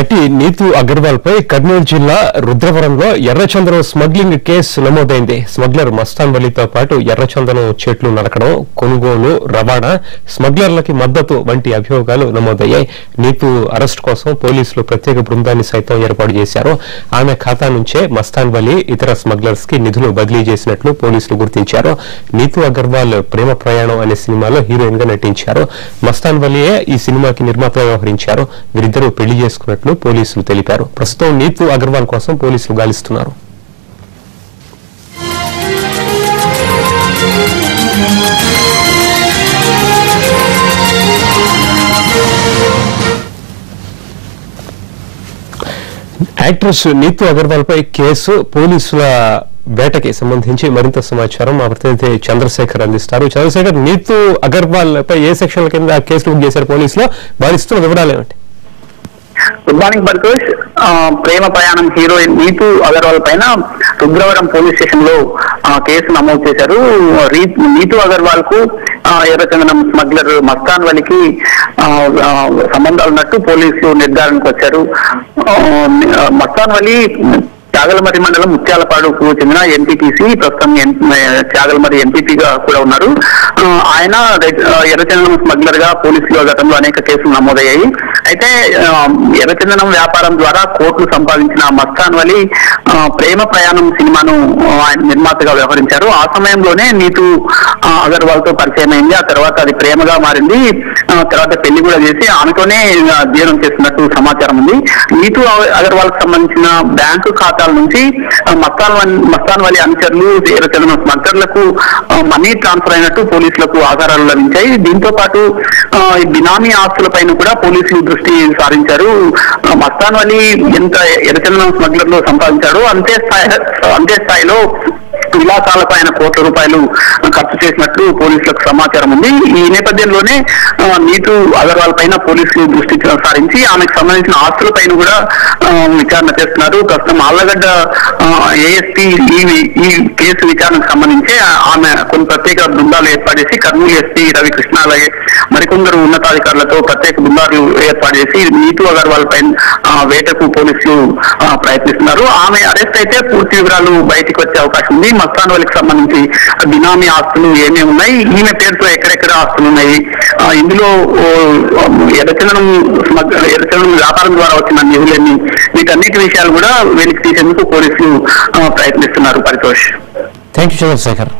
నటి నీతు అగర్వాల్ పై కర్నూలు జిల్లా రుద్రవరంలో ఎర్రచందనం స్మగ్లింగ్ కేసు నమోదైంది. స్మగ్లర్ మస్తాన్ వలీతో పాటు ఎర్రచందనం చెట్లు నరకడం, కొనుగోలు, రవాణా, స్మగ్లర్లకి మద్దతు వంటి అభియోగాలు నమోదయ్యాయి. నీతు అరెస్టు కోసం పోలీసులు ప్రత్యేక బృందాన్ని సైతం ఏర్పాటు చేశారు. ఆమె ఖాతా నుంచే మస్తాన్ వలీ ఇతర స్మగ్లర్స్ కి నిధులు బదిలీ చేసినట్లు పోలీసులు గుర్తించారు. నీతు అగర్వాల్ ప్రేమ ప్రయాణం అనే సినిమాలో హీరోయిన్ గా నటించారు. మస్తాన్ వలీయే ఈ సినిమాకి నిర్మాతగా వ్యవహరించారు. వీరిద్దరూ పెళ్లి చేసుకున్నట్లు పోలీసులు తెలిపారు. ప్రస్తుతం నీతు అగర్వాల్ కోసం పోలీసులు గాలిస్తున్నారు. యాక్ట్రెస్ నీతు అగర్వాల్ పై కేసు, పోలీసుల వేటకి సంబంధించి మరింత సమాచారం మా ప్రతినిధి చంద్రశేఖర్ అందిస్తారు. చంద్రశేఖర్, నీతు అగర్వాల్ పై ఏ సెక్షన్ల కింద కేసు బుక్ చేశారు పోలీసులు? వారిస్తున్న వివరాలు ఏమిటి? Good morning Paritosh. ప్రేమ ప్రయాణం హీరోయిన్ నీతు అగర్వాల్ పైన రుద్రవరం పోలీస్ స్టేషన్ లో కేసు నమోదు చేశారు. నీతు అగర్వాల్ కు ఎర్రచందనం స్మగ్లర్ మస్తాన్ వలీకి సంబంధాలు ఉన్నట్టు పోలీసులు నిర్ధారణకు వచ్చారు. మస్తాన్ వలీ చాగలమరి మండలం ముత్యాలపాడుకు చెందిన ఎంపీటీసీ, ప్రస్తుతం చాగలమరి ఎంపీపీగా కూడా ఉన్నారు. ఆయన ఎర్రచందనం స్మగ్లర్ గా పోలీసులు గతంలో అనేక కేసులు నమోదయ్యాయి. అయితే ఎర్రచందనం వ్యాపారం ద్వారా కోట్లు సంపాదించిన మస్తాన్ వలీ ప్రేమ ప్రయాణం సినిమాను ఆయన నిర్మాతగా వ్యవహరించారు. ఆ సమయంలోనే నీతు అగర్వాల్ తో పరిచయం అయింది. ఆ తర్వాత అది ప్రేమగా మారింది. తర్వాత పెళ్లి కూడా చేసి ఆమెతోనే జీవనం చేస్తున్నట్టు సమాచారం ఉంది. నీతు అగర్వాల్ కు సంబంధించిన బ్యాంకు ఖాతాల నుంచి మస్తాన్ వలీ అనుచరులు, ఎర్రచందనం స్మగ్లర్లకు మనీ ట్రాన్స్ఫర్ అయినట్టు పోలీసులకు ఆధారాలు లభించాయి. దీంతో పాటు బినామీ ఆస్తులపైన కూడా పోలీసులు దృష్టి సారించారు. మస్తాన్ వలీ ఎంత ఎర్రచందనం స్మగ్లర్ లో సంపాదించాడో అంతే స్థాయిలో విలాసాలకు ఆయన కోట్ల రూపాయలు ఖర్చు చేసినట్లు పోలీసులకు సమాచారం ఉంది. ఈ నేపథ్యంలోనే నీతు అగర్వాల్ పైన పోలీసులు దృష్టి సారించి ఆమెకు సంబంధించిన ఆస్తుల పైన కూడా విచారణ చేస్తున్నారు. ప్రస్తుతం ఆళ్లగడ్డ ఏఎస్పీ ఈ కేసు విచారణకు సంబంధించి ఆమె కొన్ని ప్రత్యేక బృందాలు ఏర్పాటు చేసి, కర్నూలు ఎస్పీ రవికృష్ణ అలాగే మరికొందరు ఉన్నతాధికారులతో ప్రత్యేక బృందాలు ఏర్పాటు చేసి నీతు అగర్వాల్ పైన వేటకు పోలీసులు ప్రయత్నిస్తున్నారు. ఆమె అరెస్ట్ అయితే పూర్తి వివరాలు బయటకు వచ్చే అవకాశం ఉంది. మస్తాన్ వలీకి సంబంధించి బినామీ ఆస్తులు ఏమేమి ఉన్నాయి, ఈమె పేరుతో ఎక్కడెక్కడ ఆస్తులు ఉన్నాయి, ఇందులో ఎర్రచందనం వ్యాపారం ద్వారా వచ్చిన నిధులన్నీ, వీటన్నిటి విషయాలు కూడా వెలికి తీసేందుకు పోలీసులు ప్రయత్నిస్తున్నారు. పరితోష్. Thank you Chandrasekhar.